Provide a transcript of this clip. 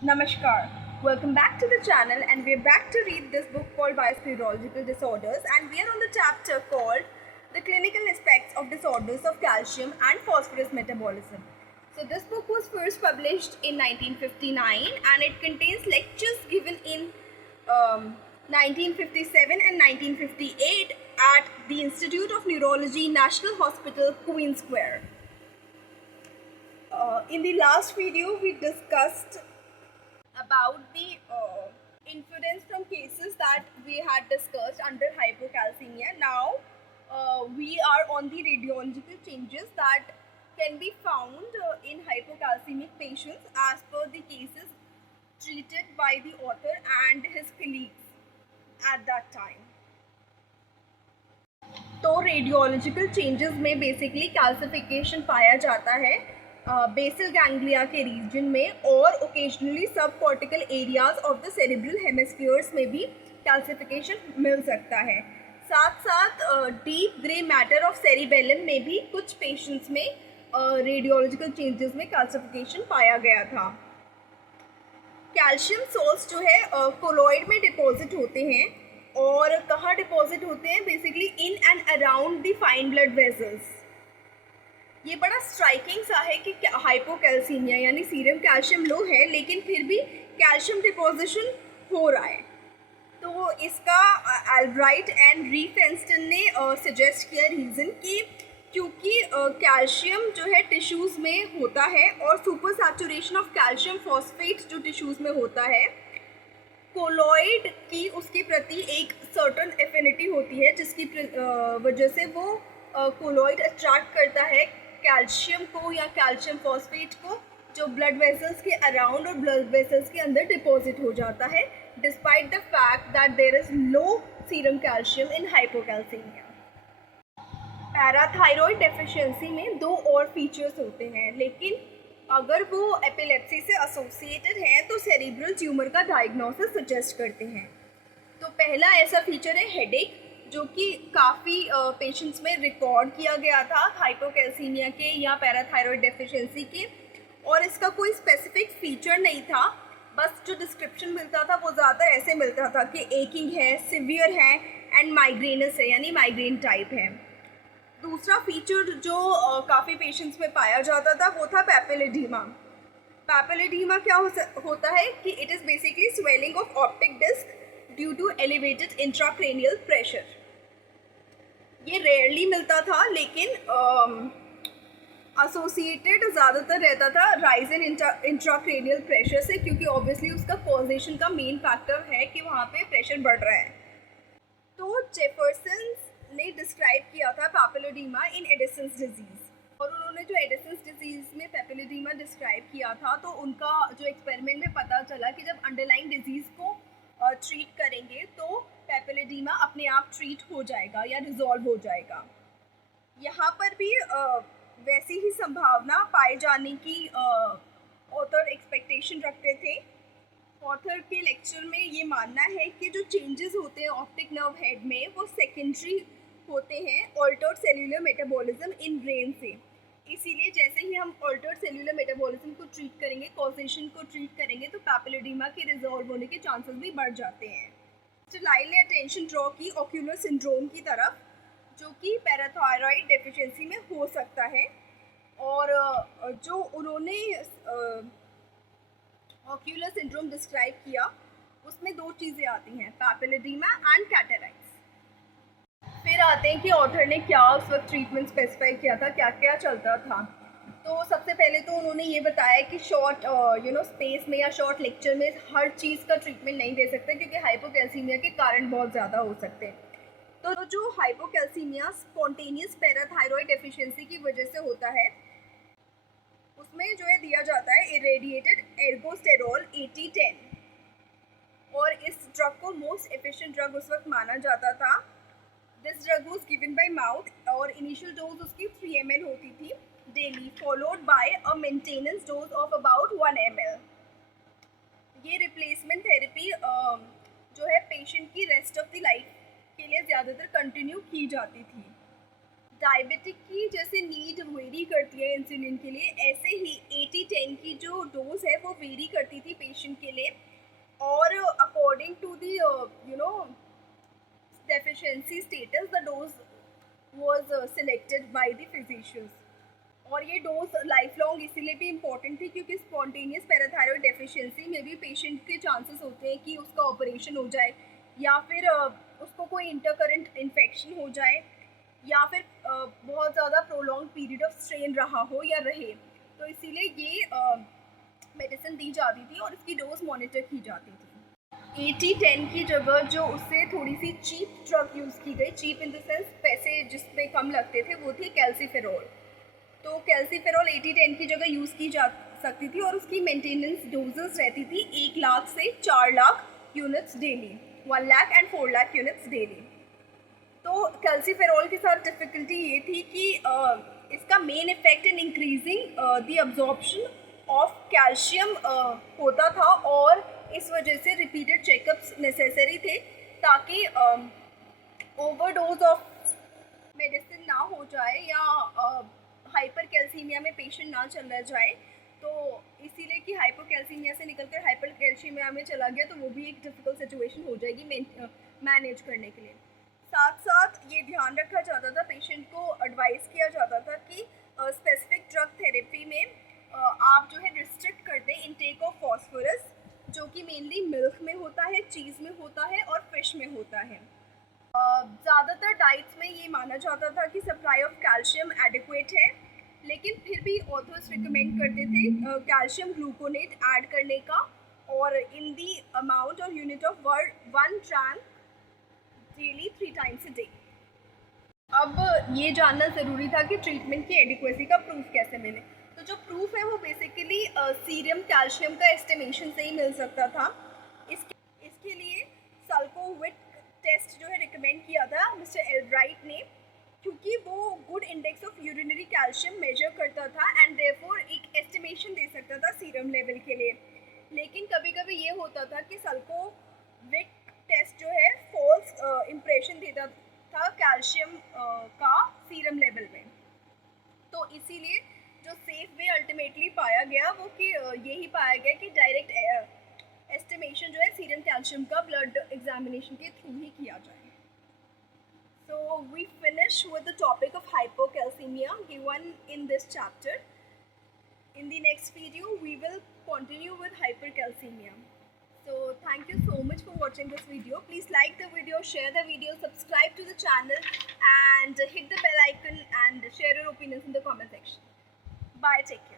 Namaskar. Welcome back to the channel, and we're back to read this book called Biosclerological Disorders, and we are on the chapter called The Clinical Aspects of Disorders of Calcium and Phosphorus Metabolism. So this book was first published in 1959 and it contains lectures given in 1957 and 1958 at the Institute of Neurology, National Hospital, Queen Square. In the last video, we discussed about the inference from cases that we had discussed under hypocalcemia. Now we are on the radiological changes that can be found in hypocalcemic patients as per the cases treated by the author and his colleagues at that time. तो radiological changes में basically calcification पाया जाता है basal ganglia के reason में और occasionally सब cortical areas of the cerebral hemispheres में भी कैल्सिफिकेशन मिल सकता है। साथ साथ deep grey matter of cerebellum में भी कुछ पेशेंट्स में रेडियोलॉजिकल चेंजेस में कैल्सिफिकेशन पाया गया था। कैल्शियम सोल्स जो है कोलॉइड में डिपॉजिट होते हैं और कहाँ डिपॉजिट होते हैं, basically in and around the fine blood vessels. ये बड़ा स्ट्राइकिंग सा है कि हाइपोकैल्सीमिया यानी सीरम कैल्शियम लो है लेकिन फिर भी कैल्शियम डिपोजिशन हो रहा है। तो इसका एल्ब्राइट एंड रीफेंस्टन ने सजेस्ट किया रीज़न कि क्योंकि कैल्शियम जो है टिश्यूज़ में होता है और super saturation of calcium phosphate जो टिश्यूज़ में होता है, कोलॉइड की उसके प्रति एक सर्टन एफिनिटी होती है जिसकी वजह से वो कोलॉइड अट्रैक्ट करता है कैल्शियम को या कैल्शियम फॉस्फेट को जो ब्लड वेसल्स के अराउंड और ब्लड वेसल्स के अंदर डिपॉजिट हो जाता है despite the fact that there is low serum calcium in hypocalcemia. Parathyroid deficiency में दो और फीचर्स होते हैं, लेकिन अगर वो एपिलेप्सी से एसोसिएटेड है तो सेरिब्रल ट्यूमर का डायग्नोसिस सजेस्ट करते हैं। तो पहला ऐसा फीचर है हेडेक, जो कि काफ़ी पेशेंट्स में रिकॉर्ड किया गया था हाइपोकैल्सीमिया के या पैराथायरॉयड डेफिशिएंसी के, और इसका कोई स्पेसिफिक फीचर नहीं था। बस जो डिस्क्रिप्शन मिलता था वो ज़्यादातर ऐसे मिलता था कि एकिंग है, सिवियर है एंड माइग्रेनस है यानी माइग्रेन टाइप है। दूसरा फीचर जो काफ़ी पेशेंट्स में पाया जाता था वो था पैपिलिडीमा। पैपिलिडीमा क्या होता है कि it is basically swelling of optic disc due to elevated intracranial pressure. ये रेयरली मिलता था लेकिन एसोसिएटेड ज़्यादातर रहता था राइज इन इंट्राक्रेनियल प्रेशर से, क्योंकि ऑब्वियसली उसका कॉजेशन का मेन फैक्टर है कि वहाँ पे प्रेशर बढ़ रहा है। तो जेफरसन ने डिस्क्राइब किया था पैपिलिडीमा इन एडिसन्स डिजीज़, और उन्होंने जो एडिसन्स डिजीज़ में पैपिलिडीमा डिस्क्राइब किया था तो उनका जो एक्सपेरिमेंट में पता चला कि जब अंडरलाइंग डिजीज़ को ट्रीट करेंगे तो पैपिलिडीमा अपने आप ट्रीट हो जाएगा या रिजॉल्व हो जाएगा। यहाँ पर भी वैसी ही संभावना पाए जाने की ऑथर एक्सपेक्टेशन रखते थे। ऑथर के लेक्चर में ये मानना है कि जो चेंजेस होते हैं ऑप्टिक नर्व हेड में वो सेकेंडरी होते हैं altered cellular metabolism in brain से। इसीलिए जैसे ही हम ऑल्टर्ड सेल्यूलर मेटाबॉलिज्म को ट्रीट करेंगे, कॉजेशन को ट्रीट करेंगे, तो पैपिलिडीमा के रिजॉल्व होने के चांसेस भी बढ़ जाते हैं। मिस्टर लाइल ने अटेंशन ड्रॉ की ऑक्यूलर सिंड्रोम की तरफ, जो कि पैराथायरॉयड डेफिशिएंसी में हो सकता है, और जो उन्होंने ऑक्यूलर सिंड्रोम डिस्क्राइब किया उसमें दो चीज़ें आती हैं, पैपिलिडीमा एंड कैटरैक्ट्स। फिर आते हैं कि ऑथर ने क्या उस वक्त ट्रीटमेंट स्पेसिफाई किया था, क्या क्या चलता था। तो सबसे पहले तो उन्होंने ये बताया कि शॉर्ट स्पेस में या शॉर्ट लेक्चर में हर चीज़ का ट्रीटमेंट नहीं दे सकते क्योंकि हाइपोकैल्सीमिया के कारण बहुत ज़्यादा हो सकते हैं। तो जो हाइपोकैल्सीमिया स्पॉन्टेनियस पैराथायरॉयड डेफिशिएंसी की वजह से होता है उसमें जो है दिया जाता है इरेडिएटेड एर्गोस्टेरॉल 80-10, और इस ड्रग को मोस्ट एफिशिएंट ड्रग उस वक्त माना जाता था। This drug was given by mouth और इनिशियल डोज उसकी 3 ml होती थी daily, followed by a maintenance dose of about 1 ml। ये रिप्लेसमेंट थेरेपी जो है पेशेंट की रेस्ट ऑफ द लाइफ के लिए ज़्यादातर कंटिन्यू की जाती थी। डायबिटिक की जैसे नीड वेरी करती है इंसुलिन के लिए, ऐसे ही 80-10 की जो डोज है वो वेरी करती थी पेशेंट के लिए, और according to the deficiency status the dose was selected by the physicians. और ये डोज लाइफ लॉन्ग इसीलिए भी इम्पॉर्टेंट थी क्योंकि स्पॉन्टेनियस पैराथायरॉयड डेफिशिएंसी में भी पेशेंट के चांसेस होते हैं कि उसका ऑपरेशन हो जाए, या फिर उसको कोई इंटरकरेंट इन्फेक्शन हो जाए, या फिर बहुत ज़्यादा प्रोलॉन्ग पीरियड ऑफ स्ट्रेन रहा हो या रहे। तो इसीलिए ये मेडिसिन दी जाती थी और इसकी डोज मॉनिटर की जाती थी। 80-10 की जगह जो उससे थोड़ी सी चीप ड्रग यूज़ की गई, चीप इन द सेंस पैसे जिस पे कम लगते थे, वो थी कैल्सीफेरोल। तो कैल्सीफेरोल 80-10 की जगह यूज़ की जा सकती थी और उसकी मेंटेनेंस डोजेस रहती थी 1 लाख से 4 lakh units daily, 1 lakh and 4 lakh units daily. तो कैल्सीफेरोल के साथ डिफ़िकल्टी ये थी कि इसका main effect in increasing the absorption of calcium होता था, और इस वजह से रिपीटेड चेकअप्स नेसेसरी थे ताकि ओवरडोज ऑफ मेडिसिन ना हो जाए या हाइपर कैल्सीमिया में पेशेंट ना चला जाए। तो इसीलिए कि हाइपोकैल्सीमिया से निकलकर हाइपर कैल्सीमिया में चला गया तो वो भी एक डिफ़िकल्ट सिचुएशन हो जाएगी मैनेज करने के लिए। साथ साथ ये ध्यान रखा जाता था, पेशेंट को एडवाइस किया जाता था कि स्पेसिफिक ड्रग थेरेपी में आप जो है रिस्ट्रिक्ट कर दें इनटेक ऑफ फॉस्फोरस, जो कि मेनली मिल्क में होता है, चीज़ में होता है और फिश में होता है। ज़्यादातर डाइट्स में ये माना जाता था कि सप्लाई ऑफ कैल्शियम एडिक्वेट है, लेकिन फिर भी ऑथर्स रिकमेंड करते थे कैल्शियम ग्लूकोनेट ऐड करने का, और इन दी अमाउंट और unit of 1 gram daily 3 times a day. अब ये जानना ज़रूरी था कि ट्रीटमेंट की एडिक्वेसी का प्रूफ कैसे मिले। तो जो प्रूफ है वो बेसिकली सीरम कैल्शियम का एस्टिमेशन से ही मिल सकता था। इसके लिए सल्कोविक टेस्ट जो है रिकमेंड किया था मिस्टर एल्ब्राइट ने, क्योंकि वो good index of urinary calcium measure करता था एंड देयरफॉर एक एस्टिमेशन दे सकता था सीरम लेवल के लिए। लेकिन कभी कभी ये होता था कि सल्कोविक टेस्ट जो है फॉल्स इम्प्रेशन देता था कैल्शियम का सीरम लेवल में। तो इसीलिए जो सेफ वे अल्टीमेटली पाया गया वो कि यही पाया गया कि डायरेक्ट एस्टिमेशन जो है सीरम कैल्शियम का ब्लड एग्जामिनेशन के थ्रू ही किया जाए। So we finish with the topic of hypocalcemia given in this chapter. In the next video, we will continue with hypercalcemia. So thank you so much for watching this video. Please like the video, share the video, subscribe to the channel, and hit the bell icon and share your opinions in the comment section. Bye, take care.